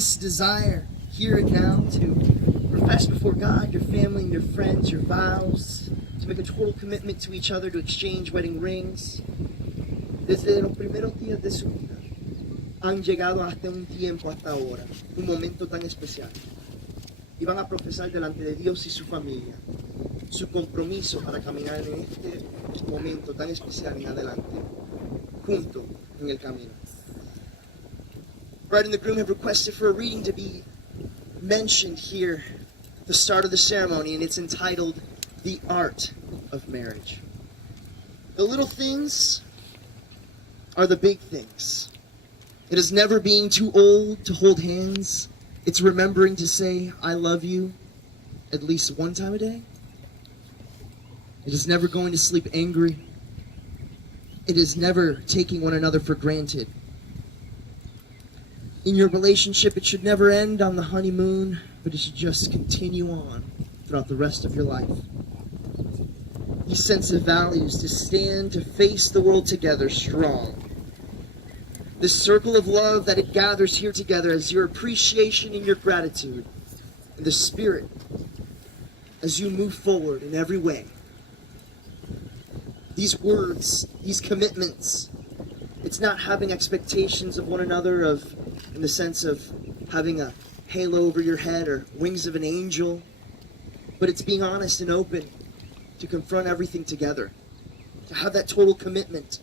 this desire here and now to profess before God, your family, and your friends, your vows, to make a total commitment to each other, to exchange wedding rings. Desde los primeros días de su vida, han llegado hasta un tiempo, hasta ahora, un momento tan especial. Y van a profesar delante de Dios y su familia su compromiso para caminar en este momento tan especial en adelante, junto en el camino. Bride and the groom have requested for a reading to be mentioned here at the start of the ceremony, and it's entitled, The Art of Marriage. The little things are the big things. It is never being too old to hold hands. It's remembering to say, I love you at least one time a day. It is never going to sleep angry. It is never taking one another for granted. In your relationship, it should never end on the honeymoon, but it should just continue on throughout the rest of your life. These sense of values to stand, to face the world together strong. This circle of love that it gathers here together as your appreciation and your gratitude, and the spirit as you move forward in every way. These words, these commitments, it's not having expectations of one another in the sense of having a halo over your head or wings of an angel, but it's being honest and open to confront everything together, to have that total commitment,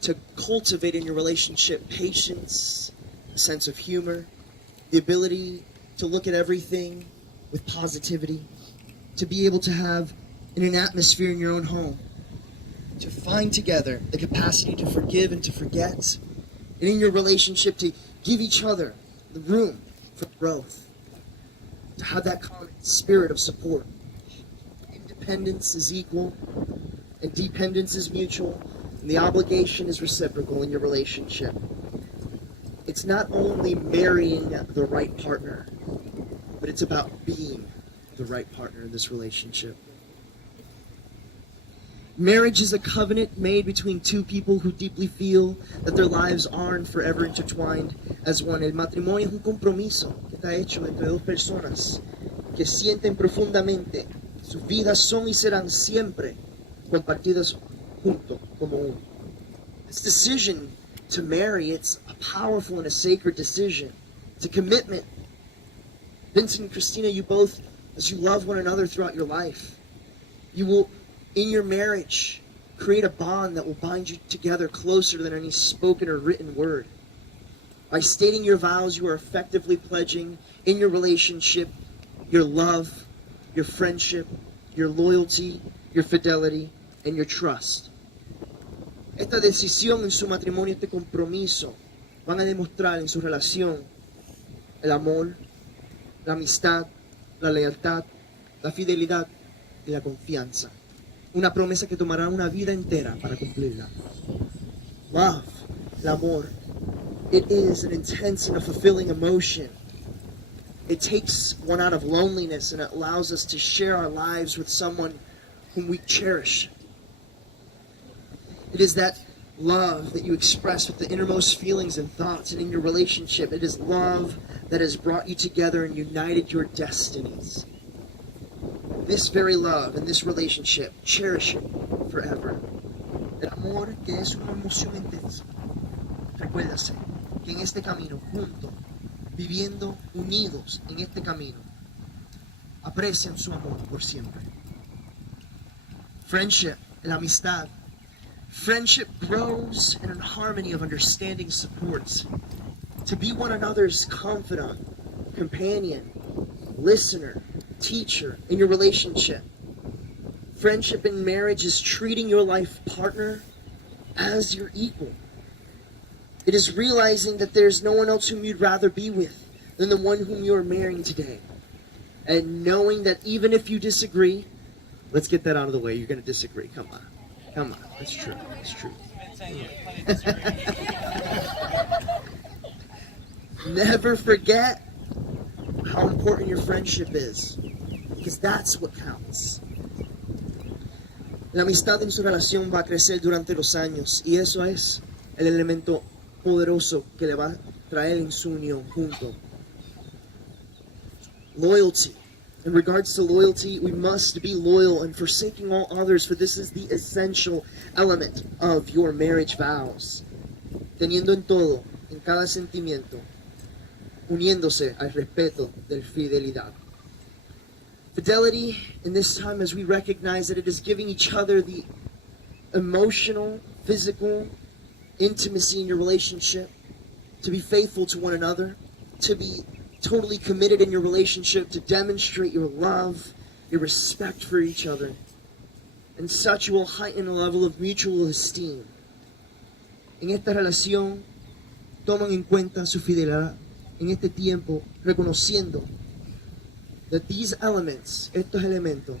to cultivate in your relationship patience, a sense of humor, the ability to look at everything with positivity, to be able to have in an atmosphere in your own home, to find together the capacity to forgive and to forget, and in your relationship to give each other the room for growth, to have that common spirit of support. Independence is equal, and dependence is mutual, and the obligation is reciprocal in your relationship. It's not only marrying the right partner, but it's about being the right partner in this relationship. Marriage is a covenant made between two people who deeply feel that their lives are and forever intertwined as one. El matrimonio es un compromiso que está hecho entre dos personas que sienten profundamente que sus vidas son y serán siempre compartidas junto como uno. This decision to marry, it's a powerful and a sacred decision. It's a commitment. Vincent and Kristina, you both, as you love one another throughout your life, you will, in your marriage, create a bond that will bind you together closer than any spoken or written word. By stating your vows, you are effectively pledging in your relationship your love, your friendship, your loyalty, your fidelity, and your trust. Esta decisión en su matrimonio, este compromiso, van a demostrar en su relación el amor, la amistad, la lealtad, la fidelidad y la confianza. Una promesa que tomará una vida entera para cumplirla. Love, el amor, it is an intense and a fulfilling emotion. It takes one out of loneliness and it allows us to share our lives with someone whom we cherish. It is that love that you express with the innermost feelings and thoughts, and in your relationship, it is love that has brought you together and united your destinies. This very love and this relationship, cherish it forever. El amor, que es una emoción intensa. Recuérdase que en este camino, juntos, viviendo unidos en este camino, aprecian su amor por siempre. Friendship, la amistad. Friendship grows in a harmony of understanding supports. To be one another's confidant, companion, listener, teacher in your relationship. Friendship in marriage is treating your life partner as your equal. It is realizing that there's no one else whom you'd rather be with than the one whom you are marrying today. And knowing that even if you disagree, let's get that out of the way. You're going to disagree. Come on. Come on. That's true. That's true. Never forget how important your friendship is, because that's what counts. La amistad en su relación va a crecer durante los años y eso es el elemento poderoso que le va traer el ensueño junto. Loyalty. In regards to loyalty, we must be loyal and forsaking all others, for this is the essential element of your marriage vows. Teniendo en todo, en cada sentimiento, uniéndose al respeto de fidelidad. Fidelity in this time, as we recognize that it is giving each other the emotional, physical intimacy in your relationship, to be faithful to one another, to be totally committed in your relationship, to demonstrate your love, your respect for each other. And such will heighten a level of mutual esteem. En esta relación, toman en cuenta su fidelidad en este tiempo, reconociendo that these elements, estos elementos,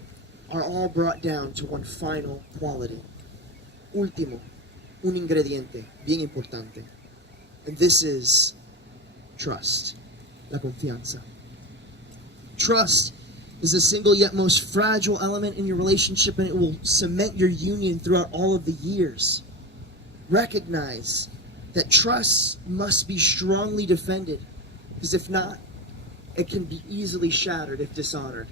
are all brought down to one final quality. Último, un ingrediente bien importante. And this is trust, la confianza. Trust is the single yet most fragile element in your relationship, and it will cement your union throughout all of the years. Recognize that trust must be strongly defended, because if not, it can be easily shattered if dishonored.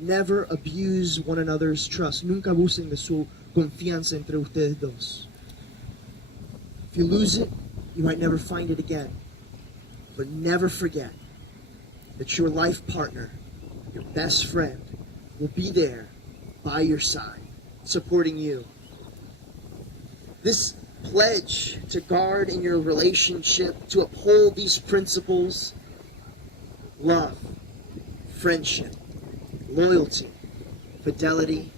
Never abuse one another's trust. Nunca abusen de su confianza entre ustedes dos. If you lose it, you might never find it again. But never forget that your life partner, your best friend, will be there by your side, supporting you. This pledge to guard in your relationship, to uphold these principles: love, friendship, loyalty, fidelity,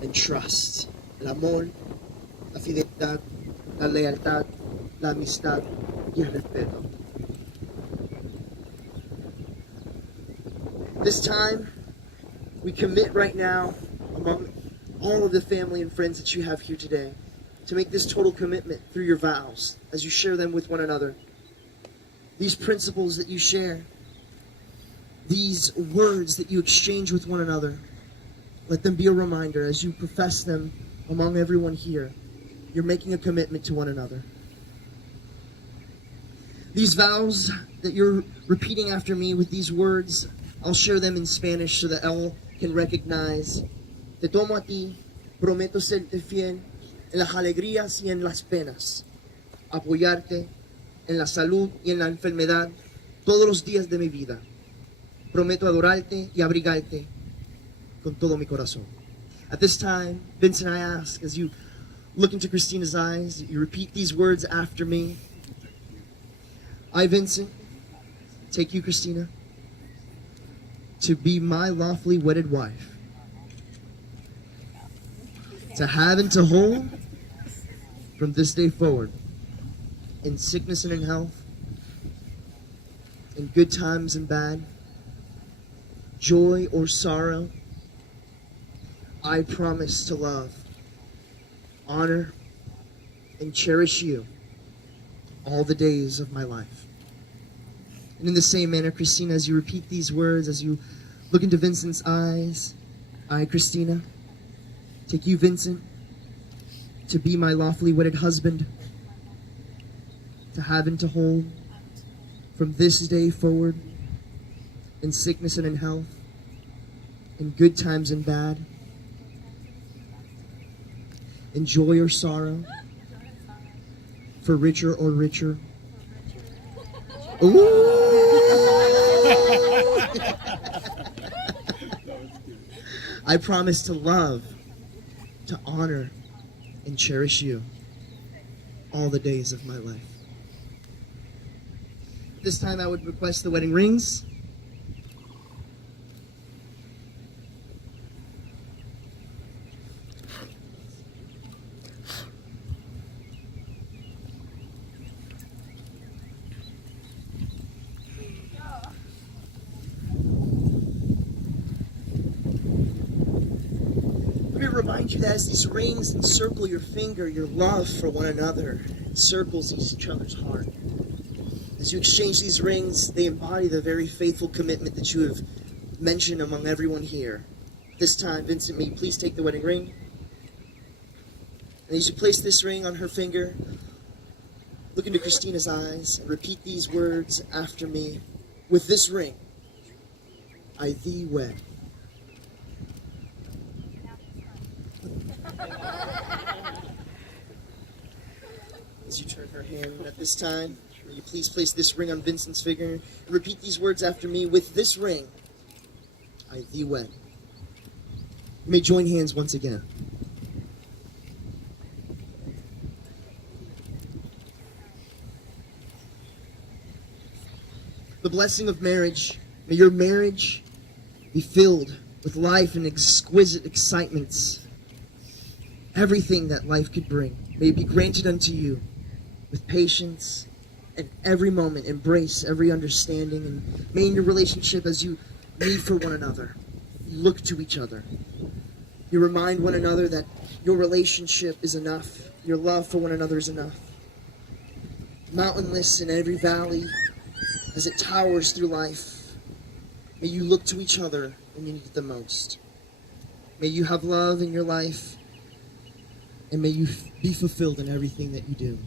and trust. El amor, la fidelidad, la lealtad, la amistad y el respeto. This time, we commit right now, among all of the family and friends that you have here today, to make this total commitment through your vows as you share them with one another. These principles that you share, these words that you exchange with one another, let them be a reminder as you profess them among everyone here. You're making a commitment to one another. These vows that you're repeating after me with these words, I'll share them in Spanish so that all can recognize. Te tomo a ti, prometo serte fiel en las alegrías y en las penas, apoyarte en la salud y en la enfermedad todos los días de mi vida. Prometo adorarte y abrigarte con todo mi corazón. At this time, Vincent, I ask, as you look into Kristina's eyes, you repeat these words after me. I, Vincent, take you, Kristina, to be my lawfully wedded wife, to have and to hold from this day forward, in sickness and in health, in good times and bad, joy or sorrow. I promise to love, honor, and cherish you all the days of my life. And in the same manner, Kristina, as you repeat these words, as you look into Vincent's eyes, I, Kristina, take you, Vincent, to be my lawfully wedded husband, to have and to hold from this day forward, in sickness and in health, in good times and bad, in joy or sorrow, for richer or richer. Ooh! I promise to love, to honor, and cherish you all the days of my life. This time I would request the wedding rings. Let me remind you that as these rings encircle your finger, your love for one another encircles each other's heart. As you exchange these rings, they embody the very faithful commitment that you have mentioned among everyone here. This time, Vincent, may you please take the wedding ring. And as you place this ring on her finger, look into Kristina's eyes and repeat these words after me. With this ring, I thee wed. As you turn her hand at this time, will you please place this ring on Vincent's finger and repeat these words after me. With this ring, I thee wed. You may join hands once again. The blessing of marriage. May your marriage be filled with life and exquisite excitements. Everything that life could bring may be granted unto you with patience, and every moment embrace every understanding. And may in your relationship, as you need for one another, you look to each other. You remind one another that your relationship is enough. Your love for one another is enough. Mountainless in every valley, as it towers through life, may you look to each other when you need it the most. May you have love in your life, and may you be fulfilled in everything that you do.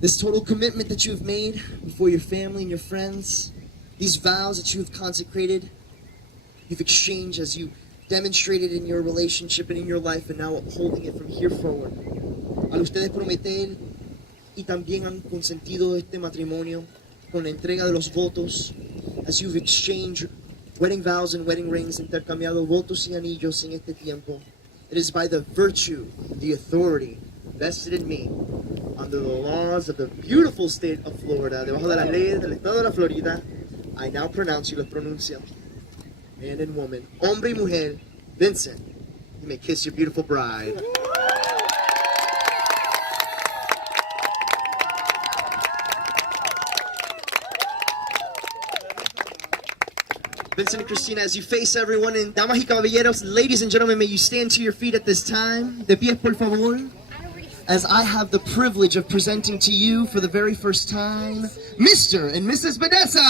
This total commitment that you have made before your family and your friends, these vows that you have consecrated, you've exchanged as you demonstrated in your relationship and in your life, and now upholding it from here forward. Al ustedes prometer y también han consentido este matrimonio con la entrega de los votos, as you've exchanged wedding vows and wedding rings, intercambiado votos y anillos en este tiempo. It is by the virtue, the authority vested in me under the laws of the beautiful state of Florida, debajo de las leyes del estado de la Florida, I now pronounce you, los pronuncio, man and woman, hombre y mujer, Vincent, you may kiss your beautiful bride. Vincent and Kristina, as you face everyone, and damas y caballeros, ladies and gentlemen, may you stand to your feet at this time. De pies, por favor. As I have the privilege of presenting to you for the very first time, Mr. and Mrs. Vanessa.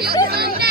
You